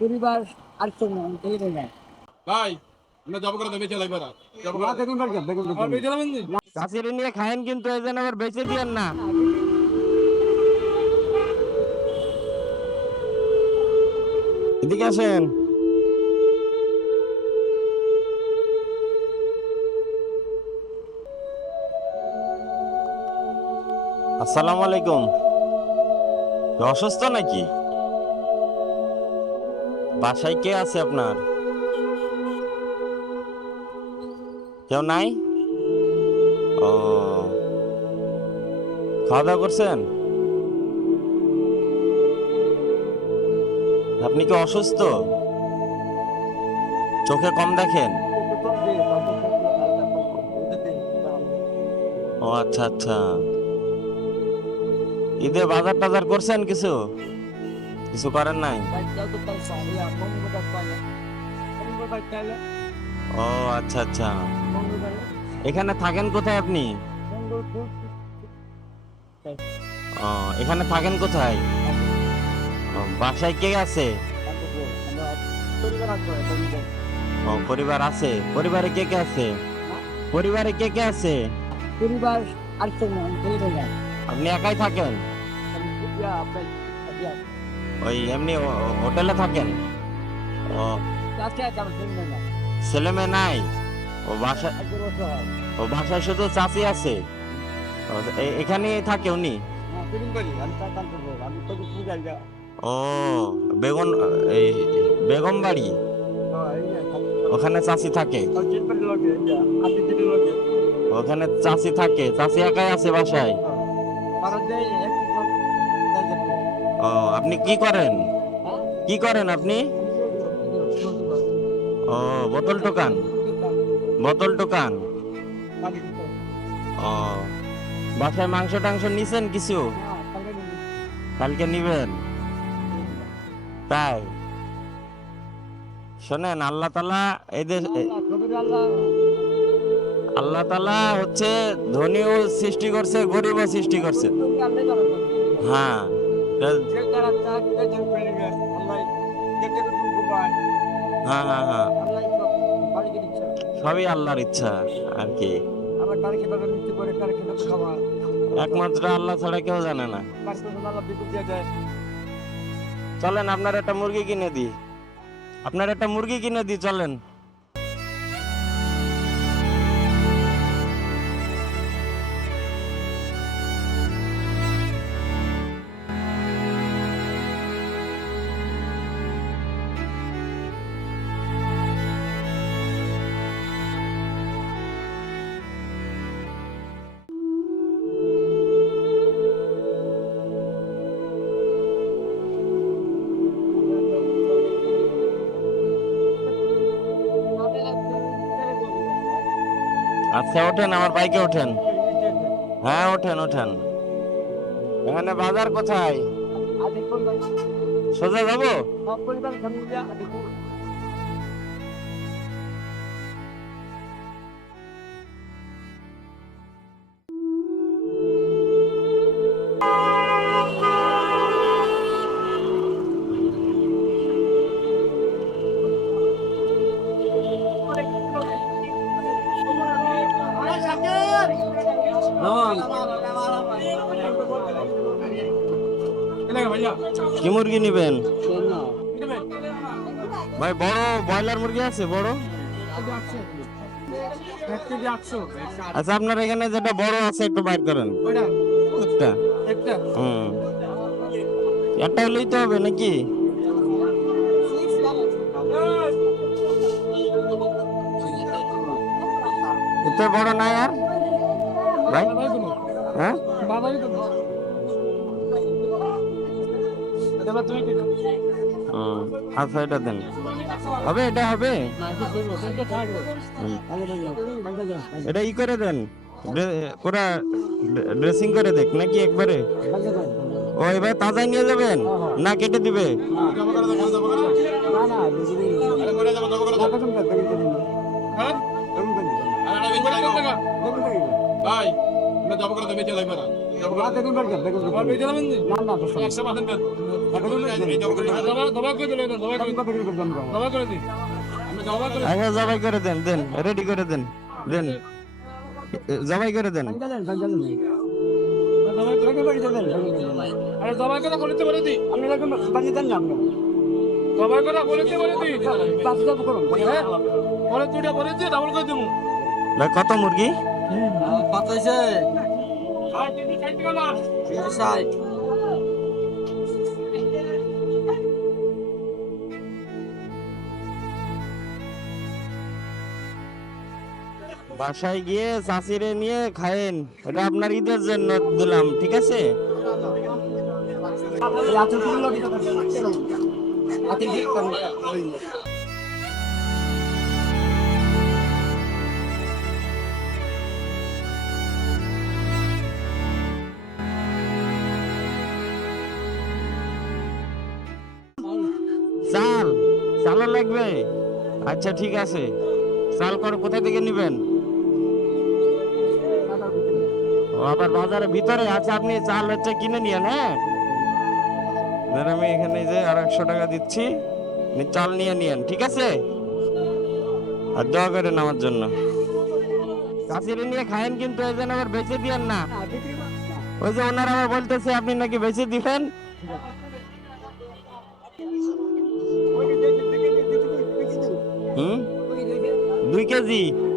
পরিবার আর তো না? ভাই আমরা জব করে দেবে চলে না দেখুন দেখুন দেখুন। চাষির নিয়ে খায়েন কিন্তু এই যেন আবার বেঁচে দিয়েন না। এদিকে আসেন। আসসালামু আলাইকুম। অসুস্থ নাকি? বাসায় কে আছে আপনার? কেউ নাই? ও। খাওয়া দাওয়া করছেন? আপনি কি অসুস্থ? চোখে কম দেখেন? ও আচ্ছা আচ্ছা। ঈদে বাজার টাজার করছেন কিছু? কিছু করেন নাই? ও আচ্ছা আচ্ছা। এখানে থাকেন কোথায় আপনি? ও এখানে থাকেন কোথায়? বাসায় কে আছে? ও পরিবার আছে। পরিবারে কে কে আছে? পরিবারে কে কে আছে? পরিবার আর আপনি একাই থাকেন? ওই এমনি হোটেলে থাকেন? ও। ছেলে মেয়ে নাই? ও বাসা ও বাসায় শুধু চাচি আছে? ও, এ- এখানেই থাকে উনি? ও বেগুন এই বেগম বাড়ি? ওখানে চাচি থাকে? ওখানে চাচি থাকে? চাচি একাই আছে বাসায়? ও, আপনি কি করেন? কি করেন আপনি? ও, বোতল টোকান বোতল টোকান ও, বাসায় মাংস টাংস নিছেন কিছু? কালকে নিবেন। তাই? শোনেন, আল্লাহ তালা এই দেশ আল্লাহ তালা হচ্ছে ধনীও সৃষ্টি করছে, গরিবও সৃষ্টি করছে। হ্যাঁ। সবই আল্লাহর ইচ্ছা আর কি। একমাত্র আল্লাহ ছাড়া কেউ জানে না। চলেন, আপনার একটা মুরগি কিনে দিই। আপনার একটা মুরগি কিনে দিই, চলেন। আচ্ছা ওঠেন আমার বাইকে ওঠেন। হ্যাঁ ওঠেন ওঠেন। এখানে বাজার কোথায়? সোজা যাব? কি মুরগি নিবেন? ভাই বড় ব্রয়লার মুরগি আছে বড়? আচ্ছা আপনার এখানে যেটা বড় আছে একটু বাইর করেন। একটা। একটা। হুম। একটা হলেই তো হবে নাকি? এতে বড় নাই আর? ভাই? হ্যাঁ? আচ্ছা এটা দেন। হবে এটা হবে? এটা ই করে দেন। পুরা ড্রেসিং করে দেখ নাকি একবারে? ও এবার তাজাই নিয়ে যাবেন? না কেটে দিবে? হ্যাঁ? দেবে। ভাই জব করে দেবে চলে দেন দেন দেন দিন জবাই করে দেন দেন রেডি করে দেন দেন। জবাই করে দেন। আরে জবা করে বলতে বলে দি জবা করে বলতে বলে দি বলে দুইটা বলেছি ডাবল করে দেবো কত মুরগি? কত বাসায় গিয়ে চাষিরে নিয়ে খায়েন। এটা আপনার ঈদের জন্য দিলাম ঠিক আছে? চাল চালও লাগবে? আচ্ছা ঠিক আছে। চাল কর, কোথা থেকে নেবেন? আবার বাজারের ভিতরে? আচ্ছা আপনি চাল হচ্ছে কিনে নিয়েন হ্যাঁ? আমি এখানে যে আর একশো টাকা দিচ্ছি। চাল নিয়ে নিয়েন, ঠিক আছে? আর দোয়া করেন আমার জন্য। চাষিরে নিয়ে খায়েন কিন্তু, এই আবার বেঁচে দিয়েন না। ওই যে ওনারা আবার বলতেছে, আপনি নাকি বেঁচে দিবেন? কেজি।